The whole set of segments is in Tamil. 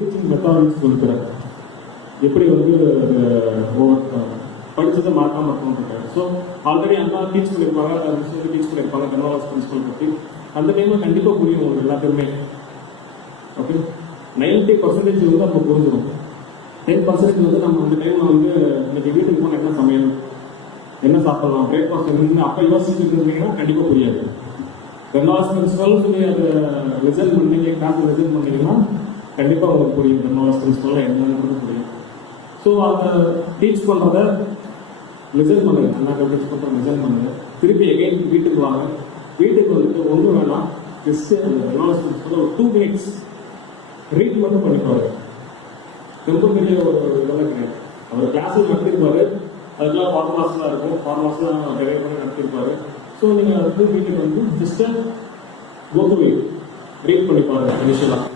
மெத்தாலஜி சொல்லித்தராங்க, எப்படி வந்து படிச்சதை மறக்காம இருக்கணும். ஸோ ஆல்ரெடி அண்ணா டீச் பண்ணியிருப்பாங்க, மிஷினரி டீச் பண்ணியிருப்பாங்க கன்வாஸ் பிரின்சிபல் பற்றி. அந்த டைம்ல கண்டிப்பாக புரியும் உங்களுக்கு எல்லாத்துக்குமே. ஓகே, 90% வந்து நம்ம புரிஞ்சிடும். 10% வந்து நம்ம அந்த டைம்ல வந்து இன்னைக்கு வீட்டுக்கு போனால் என்ன சமையல், என்ன சாப்பிடலாம், பிரேக்ஃபாஸ்ட் இருந்து அப்போ யோசிச்சுட்டு இருந்தீங்கன்னா கண்டிப்பாக புரியாது. கன்வாஸ் பிரின்சிபல் சொல்லி அதை ரிசல்ட் பண்ணீங்க, கிளாஸ் ரிசல்ட் பண்ணீங்கன்னா கண்டிப்பாக உங்களுக்கு புரியும். கன்வாஸ் பிரின்சிபல் என்னன்னு புரியும். ஸோ அதை டீச் பண்ணுறத ரிசல்ட் பண்ணுங்க, அண்ணாக்க டீச் பண்ணுற ரிசல்ட் பண்ணுங்க. திருப்பி எகைன் வீட்டுக்கு வாங்க. வீட்டுக்கு வந்துட்டு ஒன்றும் வேணாம், ஜஸ்ட் அந்த கன்வாஸ் பிரின்சிபல் ஒரு 2 minutes ரீட் மட்டும் பண்ணிப்பாரு. ரொம்ப பெரிய ஒரு இதெல்லாம் கிடையாது. அவர் கிளாஸில் நடத்திருப்பாரு, அதுக்கெல்லாம் ஃபார்முலாஸ்லாம் இருக்கும், ஃபார்முலாஸ்லாம் டெரைவ் பண்ணி நடத்திருப்பாரு. ஸோ நீங்கள் வந்து வீட்டுக்கு வந்து ஜஸ்ட் கோகுவே ரீட் பண்ணிப்பாரு. இனிஷியலாக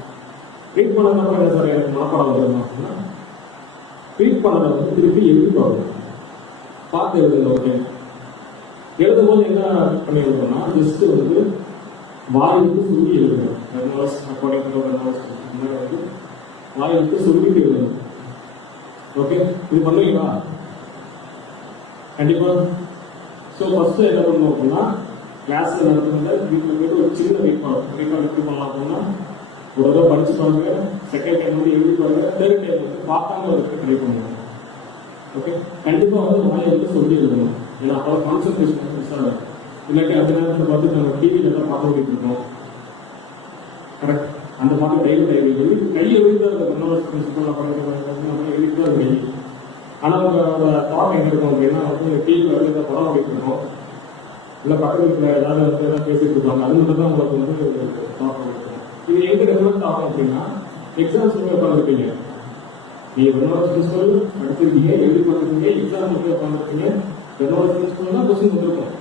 ரீட் பண்ணதுக்கப்புறம் என்ன சார் எனக்கு மனப்பாடம் வருமா அப்படின்னா, ரீட் பண்ணதை வந்து திருப்பி எழுதிப்பாரு, பார்த்து எழுதுங்க. ஓகே, எழுதும் போது என்ன பண்ணி எழுதுனா, ஜஸ்ட் வந்து வாய்க்கு சொல்லி எழுதுங்க. வந்து வாய்க்கு சொல்லிட்டு எழுதுங்க. ஓகே, இது பண்ணுவீங்களா? கண்டிப்பா. ஸோ ஃபர்ஸ்ட் என்ன பண்ணணும் அப்படின்னா, கிளாஸ்ல நடத்துறத வீட்டில் போயிட்டு ஒரு சின்ன ரீகார்ட் எப்படி பண்ணலாம் அப்படின்னா, ஒரு தடவை படிச்சு பாருங்க, செகண்ட் டைம் வந்து எழுதி பாருங்க, தேர்ட் டைம் வந்து பார்க்காம இருக்க ட்ரை பண்ணுங்க. ஓகே, கண்டிப்பா வந்து வாயை வந்து சொல்லி எழுதணும். ஏன்னா அப்போ கான்சன்ட்ரேஷன் பெருசாக இல்லாட்டி அந்த நேரத்தில் பார்த்து நம்ம டிவியில தான் பார்க்க வேண்டிட்டு இருக்கோம். கரெக்ட், அந்த மாதிரி டைரி எழுதி கையை எழுதி அந்த கன்வாஸ் பிரின்சிபல் நம்ம எழுதி தான் கையை. ஆனால் உங்களோட தாட் எங்கே இருக்கும் அப்படின்னா வந்து டிவியில் வந்து படம் ஓடிட்டு இருக்கோம், இல்லை பக்கத்து வீட்டில் ஏதாவது வந்து பேசிட்டு இருக்காங்க, அது மட்டும் தான் உங்களுக்கு வந்து தாட் இருக்கும். இது எங்கே ரெஃபரன்ஸ் ஆகும் அப்படின்னா, எக்ஸாம்ஸ் உட்காந்துருப்பீங்க, நீங்கள் கன்வாஸ் பிரின்சிபல் படிச்சிருக்கீங்க, எழுதி பண்ணிருக்கீங்க, எக்ஸாம் உட்காந்துருக்கீங்க, கன்வாஸ் பிரின்சிபல் தான் கொஸ்டின் வந்துருக்கும்.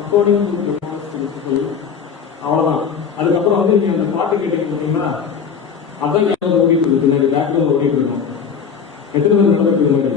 அக்கார்டிங் டு கன்வாஸ் பிரின்சிபல் அவ்வளோதான். அதுக்கப்புறம் வந்து நீங்கள் அந்த பாட்டு கேட்டீங்க பார்த்தீங்கன்னா, அதான் ஓடிட்டு இருக்கு, பின்னாடி பேக்ரவுண்ட் ஓடிட்டு இருக்கும். எத்தனை பேர் நடந்துட்டு மாதிரி